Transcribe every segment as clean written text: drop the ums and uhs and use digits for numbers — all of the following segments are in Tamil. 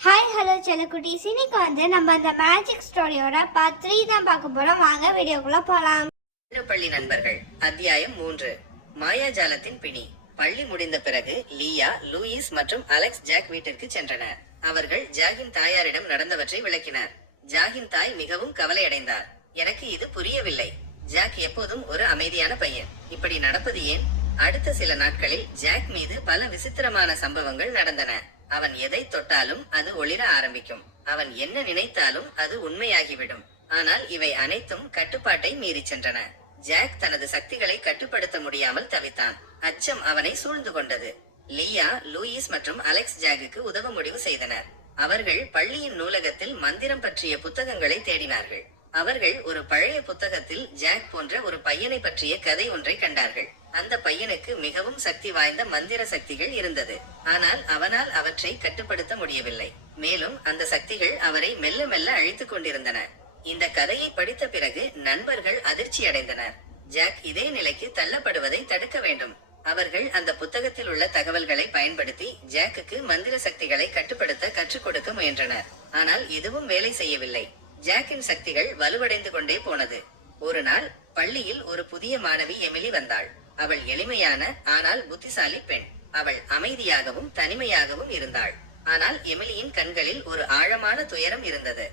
ஹாய் ஹலோ செல்லக்குட்டீஸ், இன்னைக்கு நம்ம அந்த மேஜிக் ஸ்டோரியோட பார்ட் 3 தான் பார்க்க போறோம். வாங்க வீடியோக்குள்ள போலாம். பள்ளி நண்பர்கள் அத்தியாயம் 3. மாயாஜாலத்தின் பிணி. பள்ளி முடிந்த பிறகு லியா, லூயிஸ் மற்றும் அலெக்ஸ் ஜாக் வீட்டிற்கு சென்றனர். அவர்கள் ஜாகின் தாயாரிடம் நடந்தவற்றை விளக்கினார். ஜாகின் தாய் மிகவும் கவலையடைந்தார். எனக்கு இது புரியவில்லை. ஜாக் எப்போதும் ஒரு அமைதியான பையன், இப்படி நடப்பது ஏன்? அடுத்த சில நாட்களில் ஜாக் மீது பல விசித்திரமான சம்பவங்கள் நடந்தன. அவன் எதை தொட்டாலும் அது ஒளிர ஆரம்பிக்கும். அவன் என்ன நினைத்தாலும் அது உண்மையாகிவிடும். ஆனால் இவை அனைத்தும் கட்டுப்பாட்டை மீறி சென்றன. ஜாக் தனது சக்திகளை கட்டுப்படுத்த முடியாமல் தவித்தான். அச்சம் அவனை சூழ்ந்து கொண்டது. லியா, லூயிஸ் மற்றும் அலெக்ஸ் ஜாக்குக்கு உதவ முடிவு செய்தனர். அவர்கள் பள்ளியின் நூலகத்தில் மந்திரம் பற்றிய புத்தகங்களை தேடினார்கள். அவர்கள் ஒரு பழைய புத்தகத்தில் ஜாக் போன்ற ஒரு பையனை பற்றிய கதை ஒன்றை கண்டார்கள். அந்த பையனுக்கு மிகவும் சக்தி வாய்ந்த மந்திர சக்திகள் இருந்தது. ஆனால் அவனால் அவற்றை கட்டுப்படுத்த முடியவில்லை. மேலும் அந்த சக்திகள் அவரை மெல்ல மெல்ல அழித்துக் கொண்டிருந்தன. இந்த கதையை படித்த பிறகு நண்பர்கள் அதிர்ச்சி அடைந்தனர். ஜாக் இதே நிலைக்கு தள்ளப்படுவதை தடுக்க வேண்டும். அவர்கள் அந்த புத்தகத்தில் உள்ள தகவல்களை பயன்படுத்தி ஜாக்குக்கு மந்திர சக்திகளை கட்டுப்படுத்த கற்றுக் கொடுக்க முயன்றனர். ஆனால் எதுவும் வேலை செய்யவில்லை. ஜாக்கின் சக்திகள் வலுவடைந்து கொண்டே போனது. ஒரு நாள் பள்ளியில் ஒரு புதிய மாணவி எமிலி வந்தாள். அவள் எளிமையான ஆனால் புத்திசாலி பெண். அவள் அமைதியாகவும் தனிமையாகவும் இருந்தாள். ஆனால் எமிலியின் கண்களில் ஒரு ஆழமான துயரம் இருந்தது.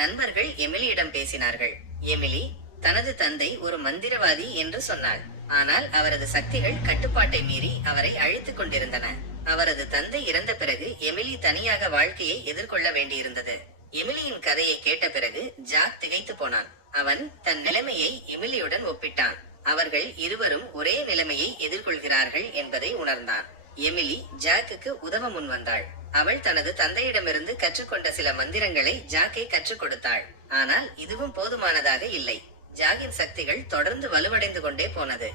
நண்பர்கள் எமிலியிடம் பேசினார்கள். எமிலி தனது தந்தை ஒரு மந்திரவாதி என்று சொன்னாள். ஆனால் அவரது சக்திகள் கட்டுப்பாட்டை மீறி அவரை அழித்துக் கொண்டிருந்தன. அவரது தந்தை இறந்த பிறகு எமிலி தனியாக வாழ்க்கையை எதிர்கொள்ள வேண்டியிருந்தது. எமிலியின் கதையை கேட்ட பிறகு ஜாக் திகைத்து போனான். அவன் தன் நிலைமையை எமிலியுடன் ஒப்பிட்டான். அவர்கள் இருவரும் ஒரே நிலைமையை எதிர்கொள்கிறார்கள் என்பதை உணர்ந்தான். எமிலி ஜாக்குக்கு உதவ முன் வந்தாள். அவள் தனது தந்தையிடமிருந்து கற்றுக்கொண்ட சில மந்திரங்களை ஜாக்கை கற்றுக் கொடுத்தாள். ஆனால் இதுவும் போதுமானதாக இல்லை. ஜாகின் சக்திகள் தொடர்ந்து வலுவடைந்து கொண்டே போனது.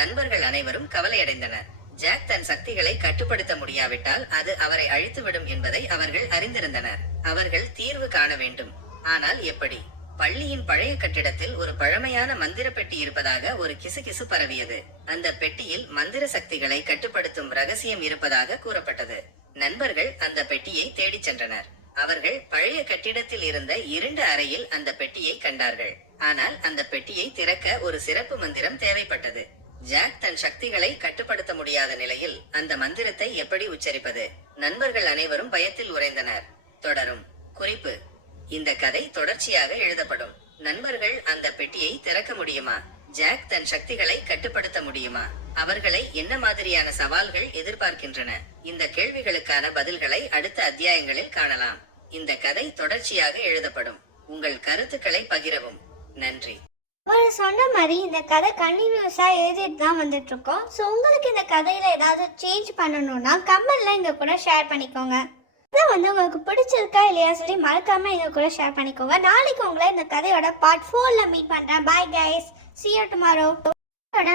நண்பர்கள் அனைவரும் கவலையடைந்தனர். ஜாக் தன் சக்திகளை கட்டுப்படுத்த முடியாவிட்டால் அது அவரை அழித்துவிடும் என்பதை அவர்கள் அறிந்திருந்தனர். அவர்கள் தீர்வு காண வேண்டும். ஆனால் எப்படி? பள்ளியின் பழைய கட்டிடத்தில் ஒரு பழமையான மந்திர பெட்டி இருப்பதாக ஒரு கிசுகிசு பரவியது. அந்த பெட்டியில் மந்திர சக்திகளை கட்டுப்படுத்தும் ரகசியம் இருப்பதாக கூறப்பட்டது. நண்பர்கள் அந்த பெட்டியை தேடிச் சென்றனர். அவர்கள் பழைய கட்டிடத்தில் இருந்த இருண்ட அறையில் அந்த பெட்டியை கண்டார்கள். ஆனால் அந்த பெட்டியை திறக்க ஒரு சிறப்பு மந்திரம் தேவைப்பட்டது. ஜாக் தன் சக்திகளை கட்டுப்படுத்த முடியாத நிலையில் அந்த மந்திரத்தை எப்படி உச்சரிப்பது? நண்பர்கள் அனைவரும் பயத்தில் உறைந்தனர். தொடரும். குறிப்பு: இந்த கதை தொடர்ச்சியாக எழுதப்படும். நண்பர்கள் அந்த பெட்டியை திறக்க முடியுமா? ஜாக் தன் சக்திகளை கட்டுப்படுத்த முடியுமா? அவர்களை என்ன மாதிரியான சவால்கள் எதிர்பார்க்கின்றன? இந்த கேள்விகளுக்கான பதில்களை அடுத்த அத்தியாயங்களில் காணலாம். இந்த கதை தொடர்ச்சியாக எழுதப்படும். உங்கள் கருத்துக்களை பகிரவும். நன்றி. ஒரு சொன்ன மாதிரி இந்த கதை கண்டினியூஸா எழுதிட்டு தான் வந்துட்டு இருக்கோம். ஸோ உங்களுக்கு இந்த கதையில ஏதாவது சேஞ்ச் பண்ணணும்னா கமெண்ட்ல எங்க கூட ஷேர் பண்ணிக்கோங்க. இதை உங்களுக்கு பிடிச்சிருக்கா இல்லையா சொல்லி மறக்காம எங்க கூட ஷேர் பண்ணிக்கோங்க. நாளைக்கு உங்களை இந்த கதையோட பார்ட் 4ல மீட் பண்றேன். Bye guys, see you tomorrow.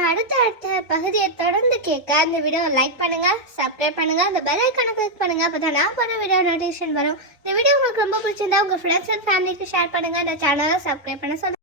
அடுத்த பகுதியை தொடர்ந்து கேட்க இந்த வீடியோ லைக் பண்ணுங்க, சப்ஸ்கிரைப் பண்ணுங்க, அந்த பெல் ஐகானை கிளிக் பண்ணுங்க. அப்பதான் நான் போற வீடியோ நோட்டிஃபிகேஷன் வரும். இந்த வீடியோ உங்களுக்கு ரொம்ப பிடிச்சிருந்தா உங்க ஃப்ரெண்ட்ஸ் அண்ட் ஃபேமிலிக்கு ஷேர் பண்ணுங்க. இந்த சேனலை சப்ஸ்கிரைப் பண்ண சொல்லுங்க.